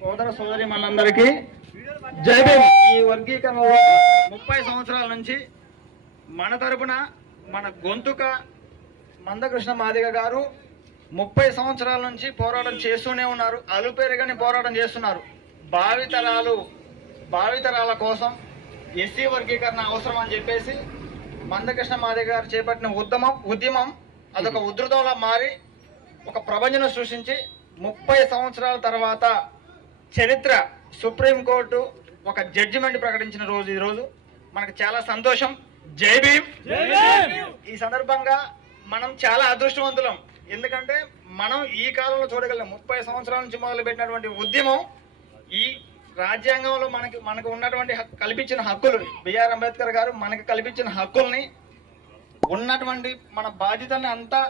సోదర సోదరి మనందరికీ జై భీమ్. ఈ వర్గీకరణలో 30 సంవత్సరాల నుంచి మన తరపున మన గొంతుక మందకృష్ణ మాదిగ గారు 30 సంవత్సరాల నుంచి పోరాటం చేస్తూనే ఉన్నారు. అలుపెరగని పోరాటం చేస్తున్నారు. భావితరాల కోసం ఎస్సీ వర్గీకరణ అవసరం అని చెప్పేసి మందకృష్ణ మాదిగ గారు చేపట్టిన ఉద్యమం అదొక ఉధృతంలా మారి ఒక ప్రపంచం సృష్టించి 30 సంవత్సరాల తర్వాత చరిత్ర సుప్రీంకోర్టు ఒక జడ్జిమెంట్ ప్రకటించిన రోజు ఈ రోజు మనకు చాలా సంతోషం. జై భీమ్. ఈ సందర్భంగా మనం చాలా అదృష్టవంతులం. ఎందుకంటే మనం ఈ కాలంలో చూడగలం 30 సంవత్సరాల నుంచి మొదలుపెట్టినటువంటి ఉద్యమం ఈ రాజ్యాంగంలో మనకు ఉన్నటువంటి కల్పించిన హక్కులు, బిఆర్ అంబేద్కర్ గారు మనకు కల్పించిన హక్కుల్ని ఉన్నటువంటి మన బాధ్యతని అంతా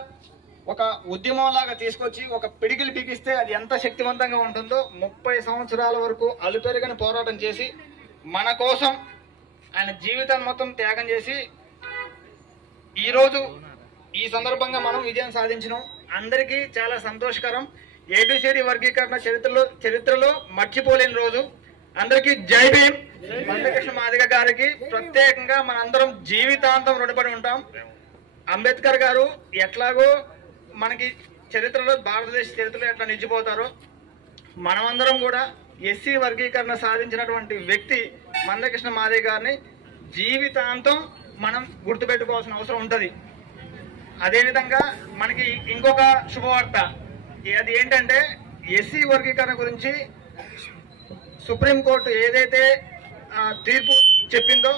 ఒక ఉద్యమంలాగా తీసుకొచ్చి ఒక పిడికిలు బిగిస్తే అది ఎంత శక్తివంతంగా ఉంటుందో 30 సంవత్సరాల వరకు అలుపెరగని పోరాటం చేసి మన కోసం ఆయన జీవితాన్ని మొత్తం త్యాగం చేసి ఈరోజు ఈ సందర్భంగా మనం విజయం సాధించినాం. అందరికీ చాలా సంతోషకరం. ఏబిసిడి వర్గీకరణ చరిత్రలో మర్చిపోలేని రోజు. అందరికీ జై భీమ్. మందకృష్ణ మాదిగ గారికి ప్రత్యేకంగా మనందరం జీవితాంతం రుణపడి ఉంటాం. అంబేద్కర్ గారు ఎట్లాగో మనకి చరిత్రలో, భారతదేశ చరిత్రలో ఎట్లా నిలిచిపోతారో మనమందరం కూడా ఎస్సీ వర్గీకరణ సాధించినటువంటి వ్యక్తి మందకృష్ణ మాదిగ గారిని జీవితాంతం మనం గుర్తుపెట్టుకోవాల్సిన అవసరం ఉంటుంది. అదేవిధంగా మనకి ఇంకొక శుభవార్త, అది ఏంటంటే ఎస్సీ వర్గీకరణ గురించి సుప్రీంకోర్టు ఏదైతే తీర్పు చెప్పిందో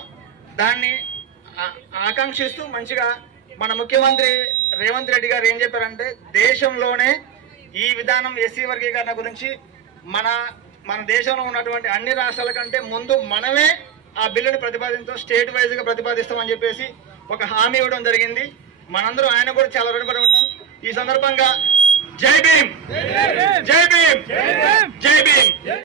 దాన్ని ఆకాంక్షిస్తూ మంచిగా మన ముఖ్యమంత్రి రేవంత్ రెడ్డి గారు ఏం చెప్పారంటే, దేశంలోనే ఈ విధానం ఎస్సీ వర్గీకరణ గురించి మన దేశంలో ఉన్నటువంటి అన్ని రాష్ట్రాల కంటే ముందు మనమే ఆ బిల్లుని స్టేట్ వైజ్ గా ప్రతిపాదిస్తామని చెప్పేసి ఒక హామీ ఇవ్వడం జరిగింది. మనందరం ఆయన కూడా చాలా రుణపడి ఉంటాం. ఈ సందర్భంగా జై భీమ్, జై భీమ్, జై భీమ్.